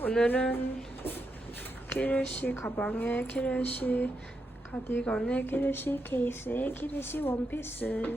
오늘은 키르시 가방에 키르시 가디건에 키르시 케이스에 키르시 원피스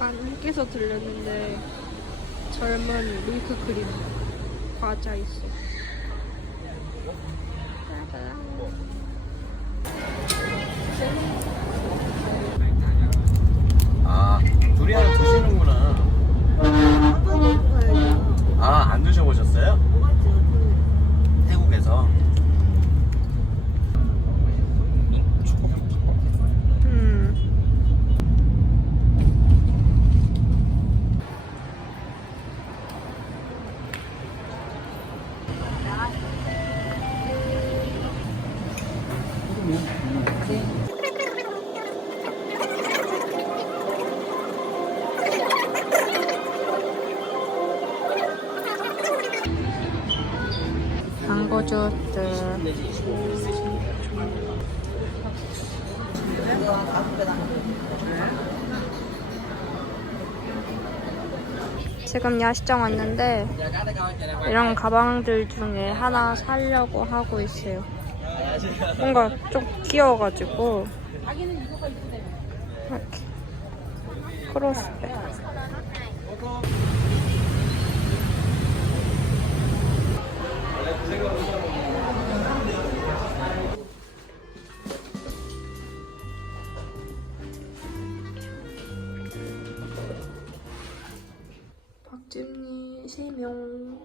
흑에서 들렸는데 젊은 밀크 크림 과자 있어. 짜잔. 광고주들 지금 야시장 왔는데 이런 가방들 중에 하나 사려고 하고 있어요. 뭔가 좀 귀여워가지고 이렇게 크로스백. 3명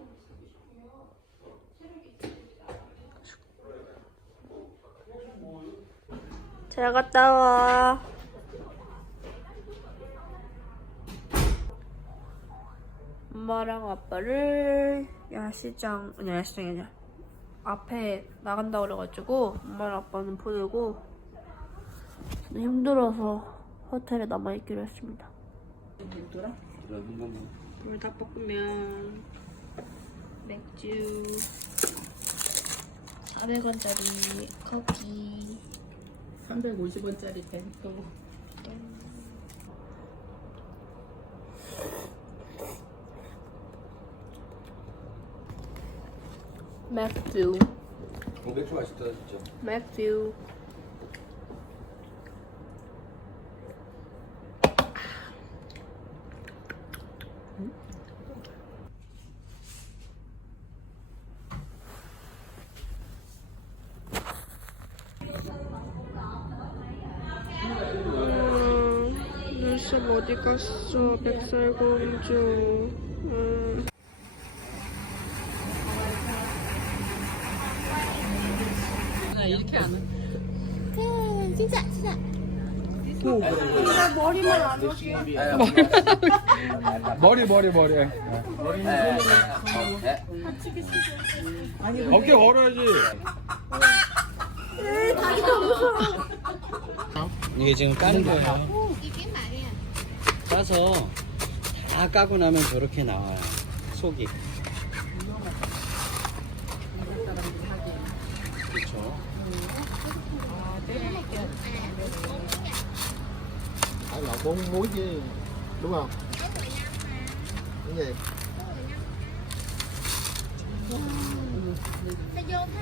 잘 갔다 와. 엄마랑 아빠를 야시장 아니 야시장이 아니라 앞에 나간다 그래가지고 엄마랑 아빠는 보내고 힘들어서 호텔에 남아있기로 했습니다 불닭볶음면. 맥주. 400원짜리 커피. 350원짜리 벤또. 맥주. 어, 맥주 맛있다, 진짜. 맥주 눈썹 어디 갔어 백설공주 음. 나 이렇게 안 해. 진짜 진짜 머리 머리 머리 어깨 걸어야지 이게 지금 까는 거예요. 까서 다 까고 나면 저렇게 나와요. 속이. 그렇죠. Ai lẩu bốn muối chứ đúng không? Cái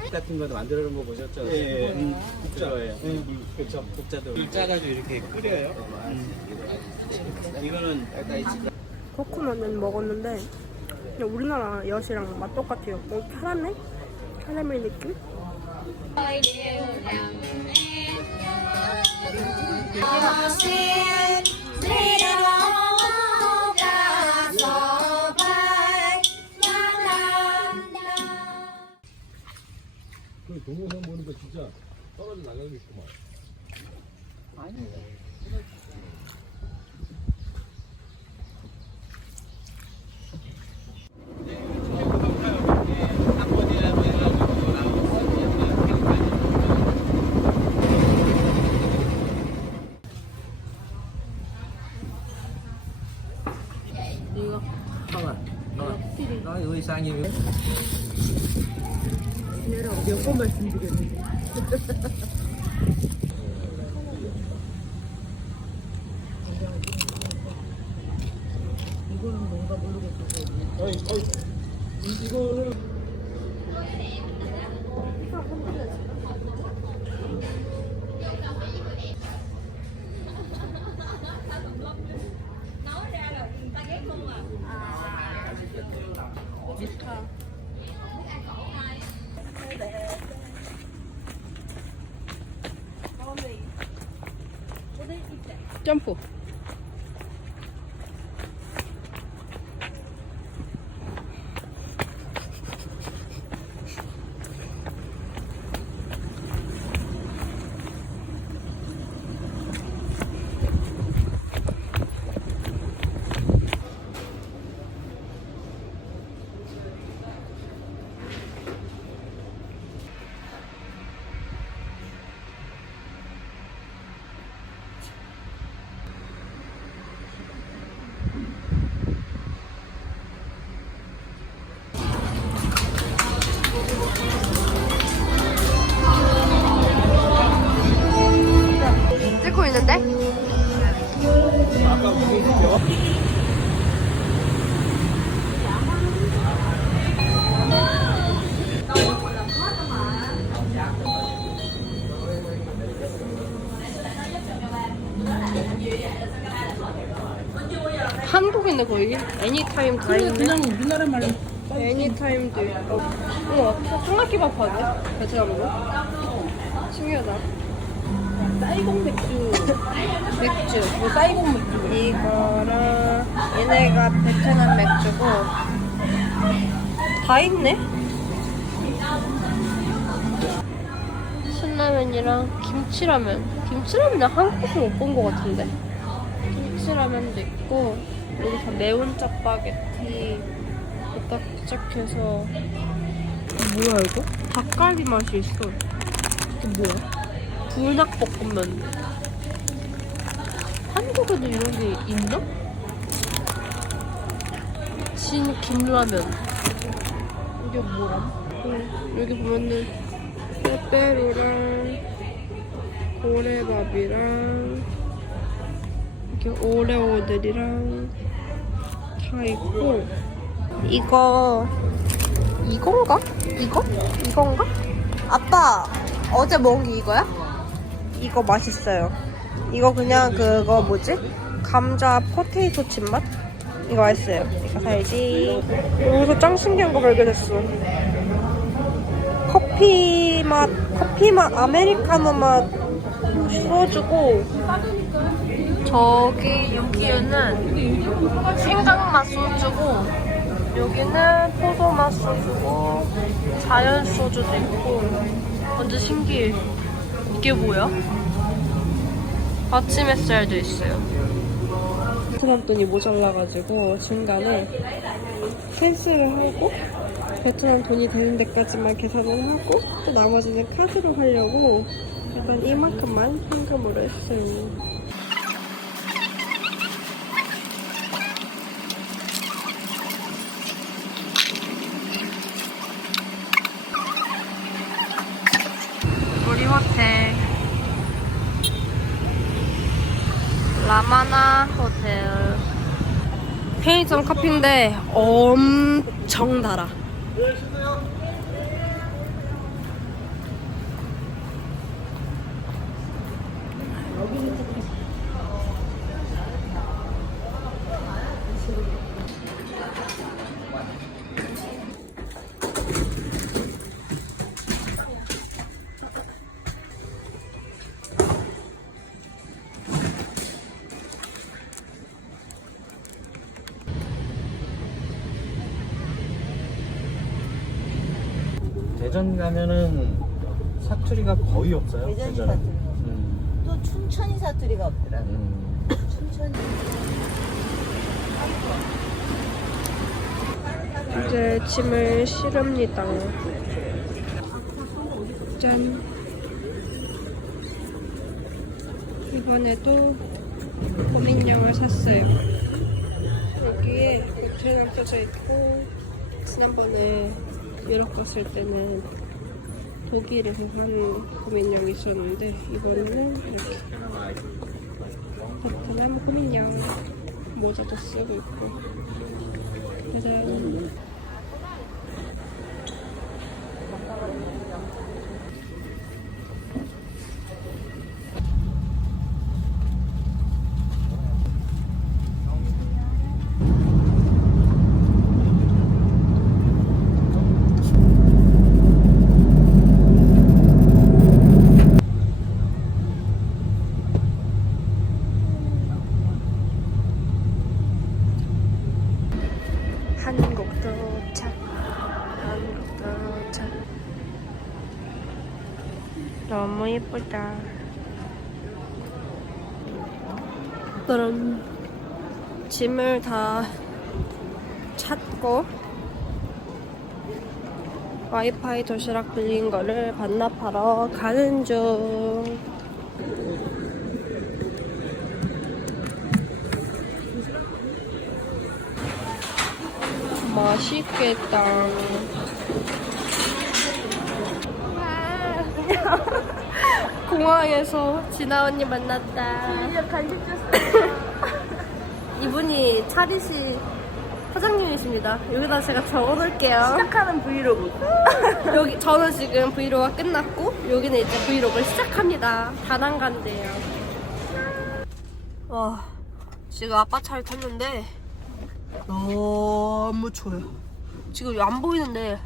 gì? 같은 거도 만들어 본거 보셨죠? 예, 예. 음, 국자예요. 음, 그렇죠. 국자도. 물 짜가지고 이렇게 끓여요. 음. 이거는 코코넛은 먹었는데 그냥 우리나라 엿이랑 맛 똑같아요. 뭐 캐러멜? 캐러멜 느낌? 그 동영상 거 진짜 떨어져 나가겠구만. nói gửi sang như 몇 번 말씀드렸는데. 이거는 뭔가 모르겠어서. 점프. Jump. 한국인데 거의 애니타임 다 있네. 그냥 우리나라 말로 애니타임도 있고. 우와, 삼각기밥 하네? 베트남으로? 신기하다. 쌀공 맥주. 맥주. 뭐 쌀공 맥주. 이거랑 얘네가 베트남 맥주고 다 있네? 신라면이랑 김치라면 김치라면은 한국에서 못 본 것 같은데 김치라면도 있고 여기 다 매운 짜파게티 딱짝해서 뭐야 이거? 닭갈비 맛이 있어 이게 뭐야? 불닭볶음면 한국에도 이런 게 있나? 진 김라면 이게? 응, 여기 보면은 빼빼로랑 고래밥이랑 이렇게 오레오들이랑 다 있고 이거 이건가? 이거? 이건가? 아빠 어제 먹은 게 이거야? 이거 맛있어요. 이거 그냥 그거 뭐지? 감자 포테이토 칩맛? 이거 맛있어요. 이거 사야지. 여기서 짱 신기한 거 발견했어. 커피 맛, 커피 맛, 아메리카노 맛 소주고 저기 여기는 생강 맛 소주고 여기는 포도 맛 소주고 자연 소주도 있고 완전 신기해. 이게 뭐야? 아침 햇살도 있어요. 베트남 돈이 모자라가지고 중간에 캔슬을 하고 베트남 돈이 되는 데까지만 계산을 하고 또 나머지는 카드로 하려고 일단 이만큼만 현금으로 했어요. 우리 호텔. 라마나 호텔. 편의점 커피인데 엄청 달아 대전 가면은 사투리가 거의 없어요. 대전이 대전은. 사투리. 음. 또 춘천이 사투리가 없더라. 음. 춘천이. 이제 짐을 실읍니다 짠 이번에도 고민형을 샀어요 여기에 베트남 써져 있고 지난번에 유럽 갔을 때는 독일에서 산 고민형이 있었는데 이번에는 이렇게. 베트남 고민형 모자도 쓰고 있고. 한국 도착 한국 도착 너무 예쁘다 그럼 짐을 다 찾고 와이파이 도시락 빌린 거를 반납하러 가는 중 맛있겠다. 공항에서 진아 언니 만났다. 간식 이분이 차리시 사장님이십니다. 여기다 제가 적어놓을게요. 시작하는 브이로그. 여기 저는 지금 브이로그가 끝났고 여기는 이제 브이로그를 시작합니다. 다낭간대요. 와 지금 아빠 차를 탔는데 너무 추워요. 지금 안 보이는데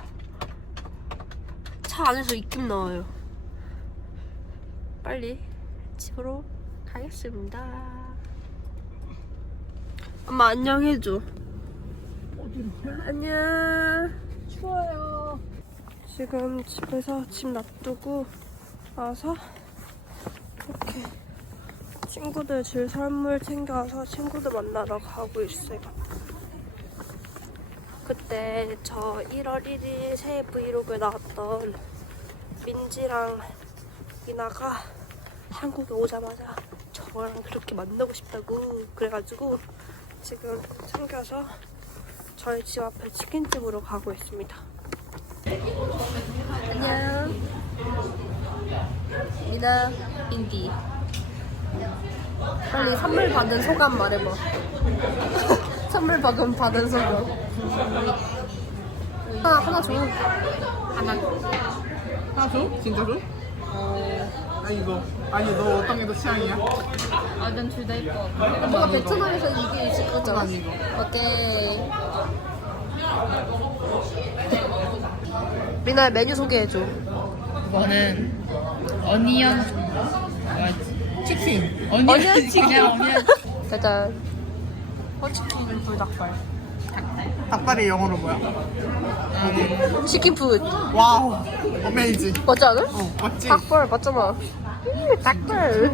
차 안에서 입김 나와요. 빨리 집으로 가겠습니다. 엄마 안녕 해줘. 안녕. 추워요. 지금 집에서 짐 놔두고 와서 이렇게 친구들 줄 선물 챙겨와서 친구들 만나러 가고 있어요. 그때 저 1월 1일 새해 브이로그에 나왔던 민지랑 이나가 한국에 오자마자 저랑 그렇게 만나고 싶다고 그래가지고 지금 챙겨서 저희 집 앞에 치킨집으로 가고 있습니다. 안녕. 미나 인디. 빨리 선물 받은 소감 말해봐. 선물 받은 받은 소감. 하나 하나 줘. 하나. 하나 줘? 진짜 줘? 아니 이거 아니 너 어떤 게 더 취향이야? 너가 베트남에서 이게 있을 거잖아. 아니 이거 어때? 미나야 메뉴 소개해줘. 이거는 어니언 뭐지? 치킨. 어니언, 어니언 치킨. 그냥 어니언 짜잔. 허치킨 불닭발. 닭발이 영어로 뭐야? 치킨 푸드. 와우 어메이징 맞지 않아? 어 맞지? 닭발 맞잖아. 닭발.